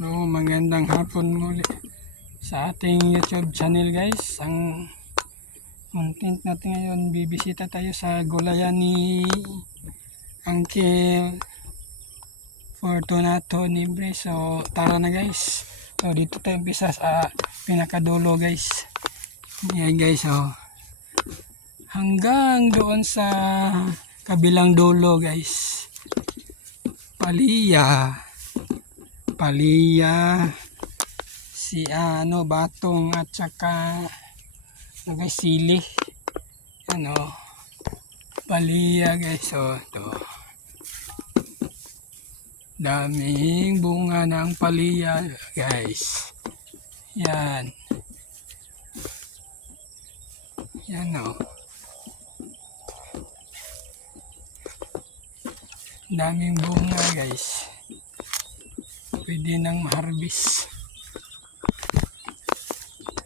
No, magandang hapon muli sa ating YouTube channel guys. Ang content natin ngayon, bibisita tayo sa gulayan ni Uncle Fortunato Libre. So tara na guys. So dito tayo umpisa sa pinakadulo guys. Yan guys, oh. Hanggang doon sa kabilang dulo guys. Paliya, si batong at saka guys, sili. Paliya guys, oh, ito. Daming bunga ng paliya guys. Yan. Yan, oh. Daming bunga guys. Pwede nang ma-harvest.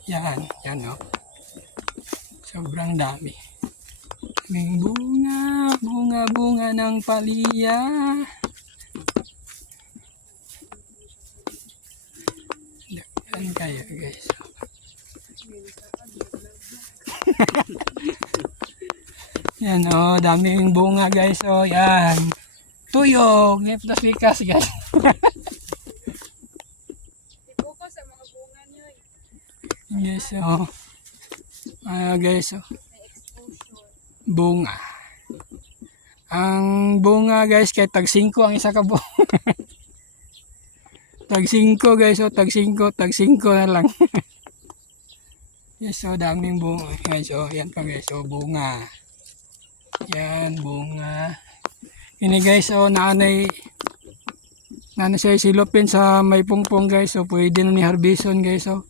Yan, oh. Sobrang dami. Daming bunga ng paliya. Yan kaya guys. Yan, oh, daming bunga guys, oh, yan. Tuyog, plus likas guys. Yes, oh. Guys, oh. Bunga. Ang bunga guys, kay tag 5 ang isa ka bunga. Tag 5 guys, oh, tag 5 na lang. Yes, oh, daming bunga guys, oh. Yan pa guys, oh, bunga. Yan, bunga. Ini guys, oh, nanay siya silopin sa may pungpong guys, oh. Pwede na ni harbison guys, oh.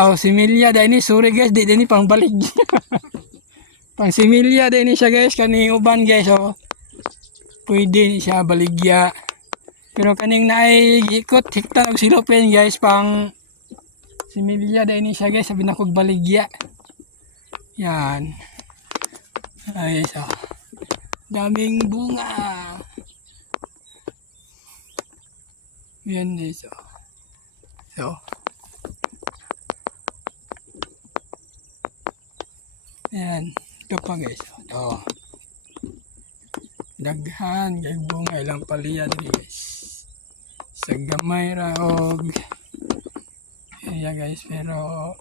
Oh, similya dahil ni sorry guys, di ni pang balik. Pang similya dahil ni siya guys, kaning uban guys, oh. Pwede ni siya baligya. Pero kaning naay ikot hikta og silopin guys, pang similya dahil ni siya guys, sabi na kog baligya. Yan. Ay, so. Daming bunga. Yan guys, oh. So. Yan, ito pa guys, ito. Daghan, kay bunga, ilang paliya guys. Sa gamay raog. Kaya guys, pero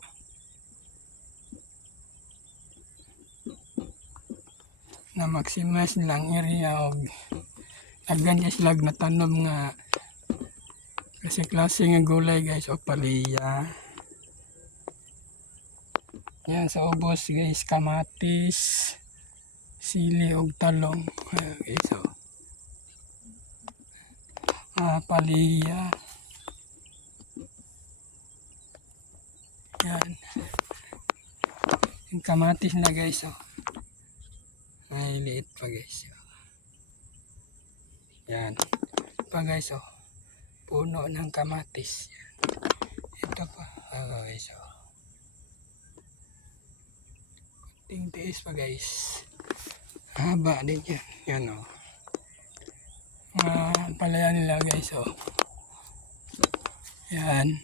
na maximize lang area og daghan guys lag na tanom nga kasi klase nga gulay guys, o paliya. Yan sa ubos guys, kamatis, sili og talong. Okay, so paliya. Yan. Yung kamatis na guys, oh. Ay, liit pa guys. Yan. Pa guys, oh. Puno ng kamatis. Yan. Ito pa. Guys, oh. Tiis pa guys, haba din yan. Yan, oh. Palaya nila guys, oh. Yan.